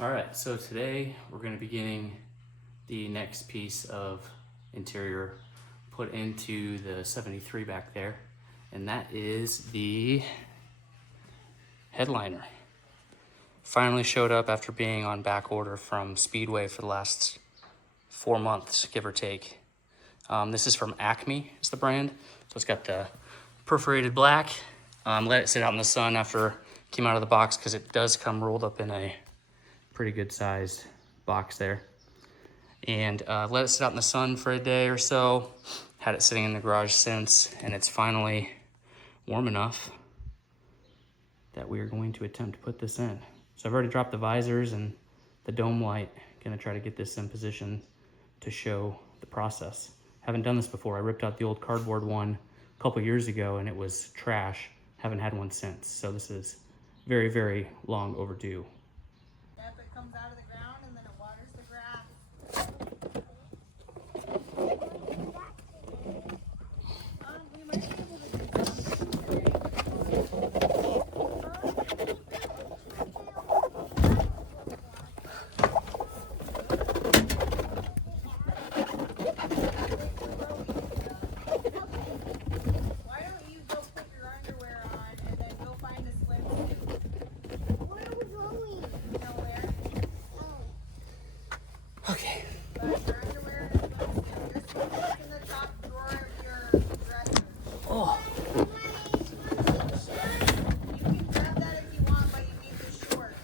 All right, so today we're going to be getting the next piece of interior put into the 73 back there, and that is the headliner. Finally showed up after being on back order from Speedway for the last 4 months, give or take. This is from Acme, is the brand. So it's got the perforated black. Let it sit out in the sun after it came out of the box because it does come rolled up in a pretty good sized box there. And let it sit out in the sun for a day or so. Had it sitting in the garage since, and it's finally warm enough that we are going to attempt to put this in. So I've already dropped the visors and the dome light. Gonna try to get this in position to show the process. Haven't done this before. I ripped out the old cardboard one a couple years ago and it was trash. Haven't had one since. So this is very, very long overdue. Yep, it comes out of the ground and then it waters the grass. We might be able to do something today. Why don't you go put your underwear on and then go find a swimsuit? Where are we going? Nowhere. Okay. But your underwear and swimsuit. Just look in the top drawer of your dresser. Oh, You can grab that if you want, but you need the shorts.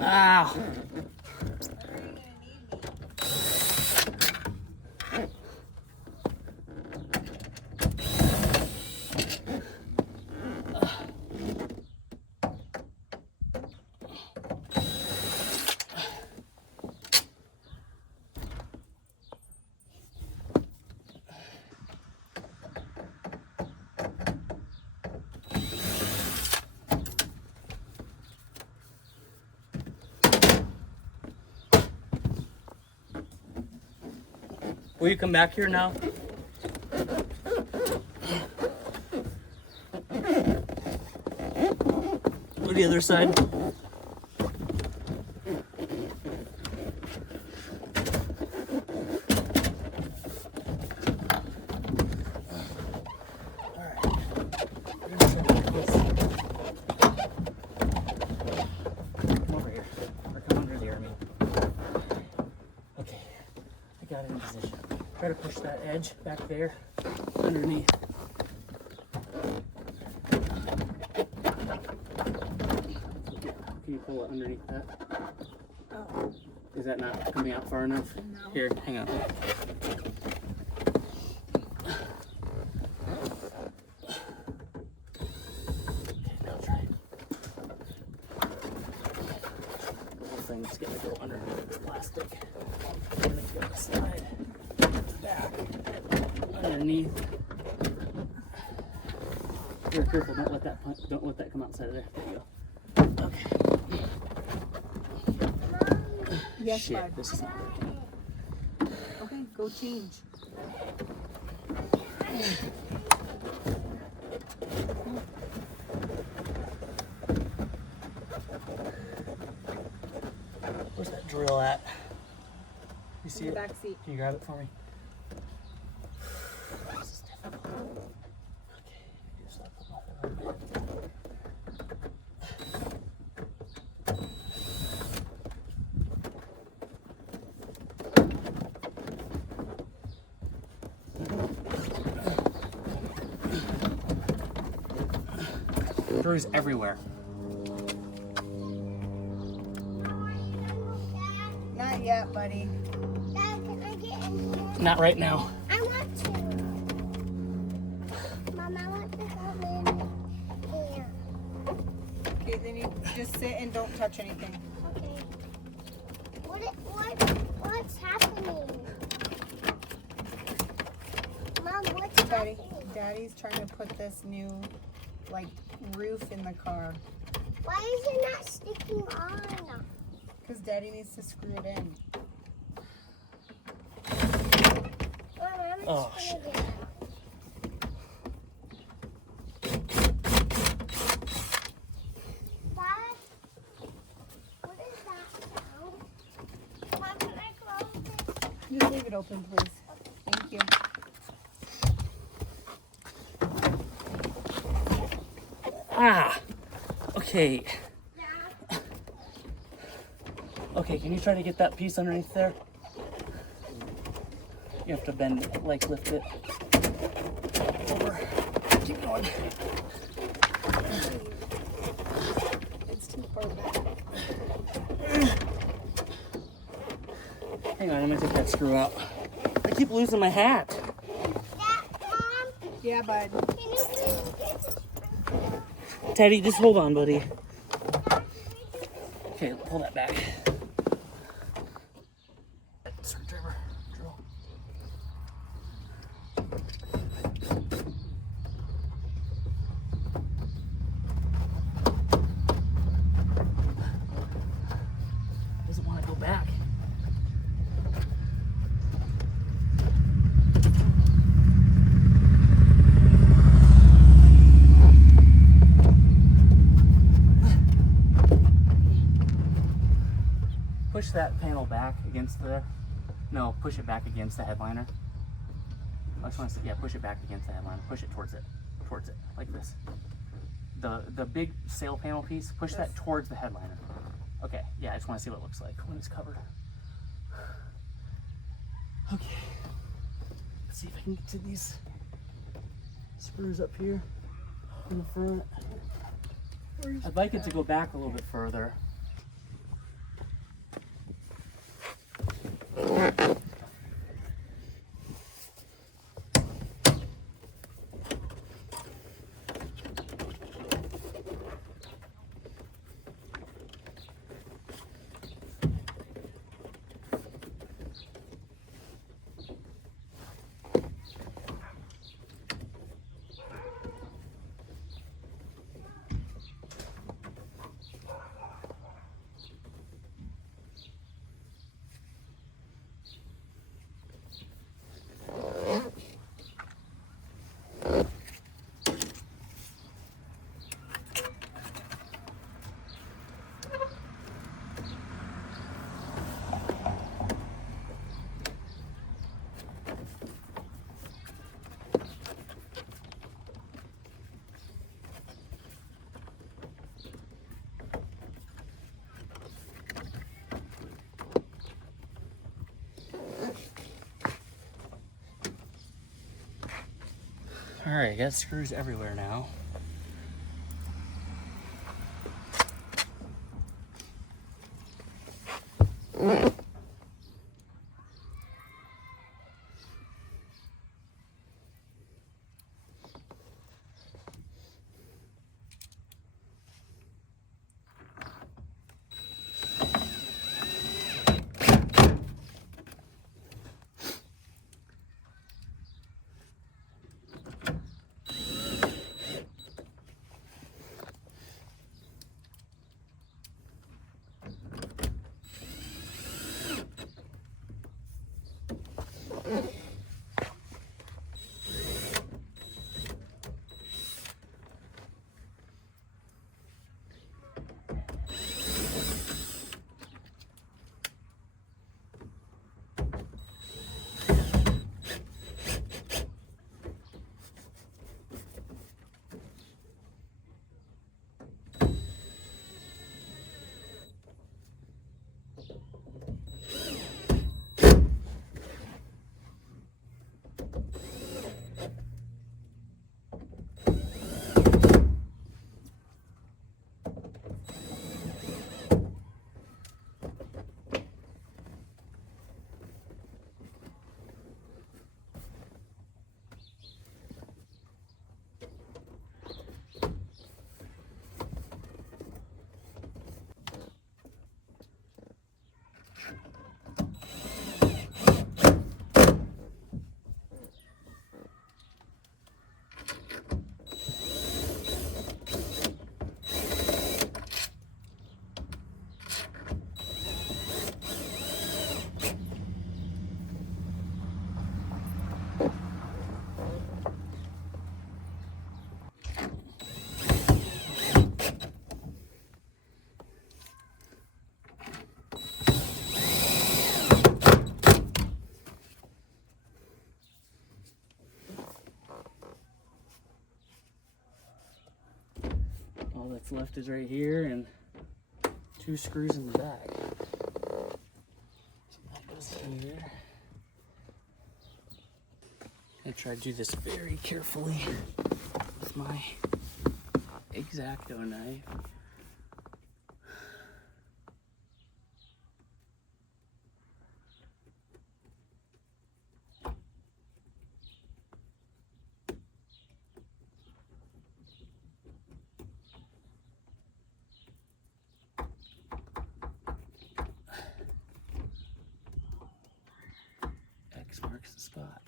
ow. When are you gonna need me? Will you come back here now? Go to the other side. Come over here. Or come under there, I mean. Okay, I got it in position. Try to push that edge back there underneath. Can you pull it underneath that? Oh, Is that not coming out far enough? no. Here, hang on. Okay, now try. The whole thing's gonna go underneath the plastic. And it's gonna slide back underneath. Here, careful! Don't let that come outside of there. There you go. Okay. Yes, Shit, bud. this is not working. Okay, go change. Where's that drill at? You see In the it? back seat. Can you grab it for me? This is difficult. Okay, just like put my hole in there. Screws everywhere. Not yet, buddy. Dad, can I get in here? Not right now. I want to. Mom, I want to come in here. Okay, then you just sit and don't touch anything. Okay. What's happening? Daddy's trying to put this new, like, roof in the car. Why is it not sticking on? Because Daddy needs to screw it in. Mom, I'm Oh, just shit. gonna get it out. Dad, what is that sound? Mom, can I close this? Just leave it open, please. Thank you. Ah! Okay. Dad, Okay, can you try to get that piece underneath there? You have to bend, like lift it. Over. Keep going. It's too far back. Hang on, I'm gonna take that screw out. I keep losing my hat. Dad, Mom, Yeah, bud. can you please get the sprinkler? Teddy, just hold on, buddy. Dad, can we get the Okay, pull that back. Screwdriver, drill. Doesn't want to go back. Push that panel back against the, no, push it back against the headliner. I just want to say, yeah, push it back against the headliner. Push it towards it, like this. The big sail panel piece, push that towards the headliner. Okay, yeah, I just want to see what it looks like when it's covered. Okay, let's see if I can get to these screws up here in the front. I'd like it to go back a little bit further. All right, got screws everywhere now. What's left is right here and 2 screws in the back. So that goes here. I try to do this very carefully with my X-Acto knife. X marks the spot.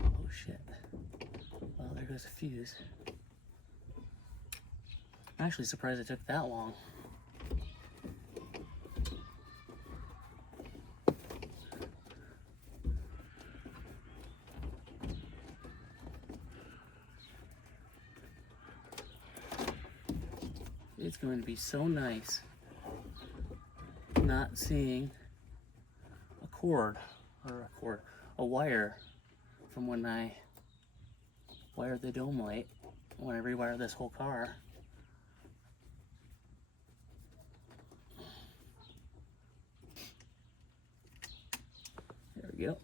Oh shit. Well, there goes a fuse. I'm actually surprised it took that long. It's going to be so nice not seeing a wire from when I wired the dome light, when I rewired this whole car. There we go.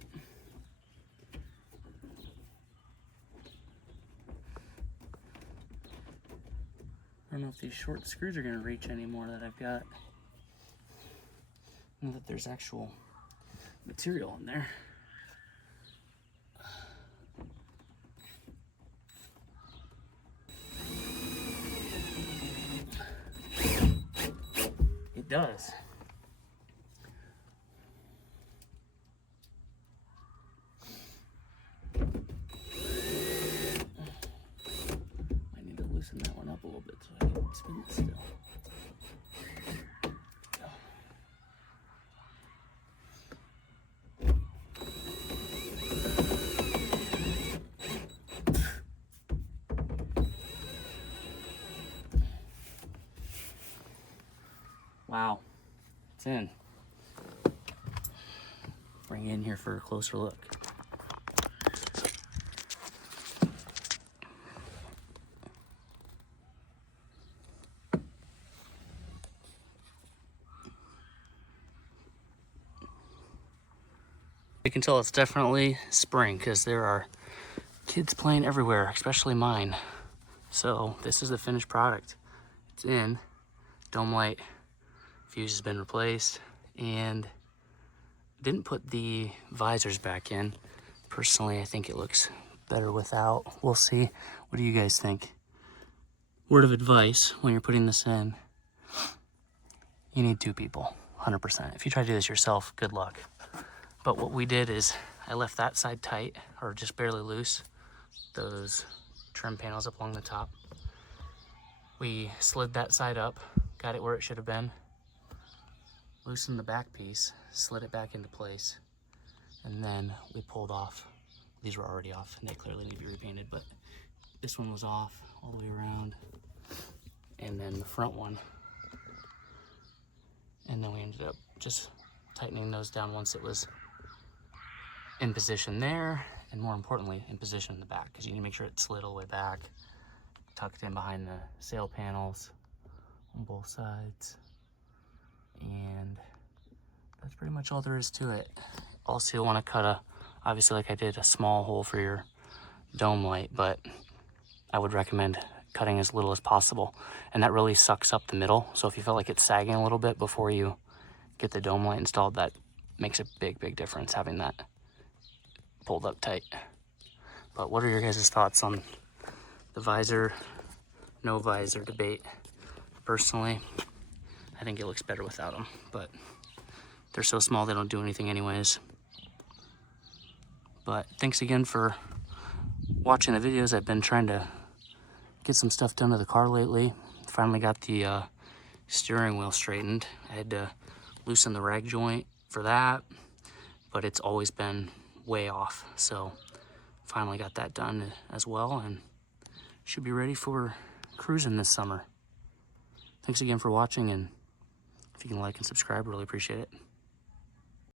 I don't know if these short screws are going to reach anymore that I've got. Know that there's actual material in there. It does. I need to loosen that one up a little bit so I can spin it still. Wow, it's in. Bring it in here for a closer look. You can tell it's definitely spring because there are kids playing everywhere, especially mine. So this is the finished product. It's in. Dome light fuse has been replaced, and didn't put the visors back in. Personally, I think it looks better without. We'll see. What do you guys think? Word of advice when you're putting this in, you need 2 people, 100%. If you try to do this yourself, good luck. But what we did is I left that side tight, or just barely loose, those trim panels up along the top. We slid that side up, got it where it should have been, loosened the back piece, slid it back into place, and then we pulled off. These were already off and they clearly need to be repainted, but this one was off all the way around, and then the front one. And then we ended up just tightening those down once it was in position there, and more importantly, in position in the back, because you need to make sure it slid all the way back, tucked in behind the sail panels on both sides. And that's pretty much all there is to it. Also, you'll want to cut obviously like I did, a small hole for your dome light, but I would recommend cutting as little as possible. And that really sucks up the middle. So if you felt like it's sagging a little bit before you get the dome light installed, that makes a big difference, having that pulled up tight. But what are your guys' thoughts on the visor, no visor debate? Personally, I think it looks better without them, but they're so small they don't do anything anyways. But thanks again for watching the videos. I've been trying to get some stuff done to the car lately. Finally got the steering wheel straightened. I had to loosen the rag joint for that, but it's always been way off. So finally got that done as well, and should be ready for cruising this summer. Thanks again for watching, and if you can like and subscribe, really appreciate it.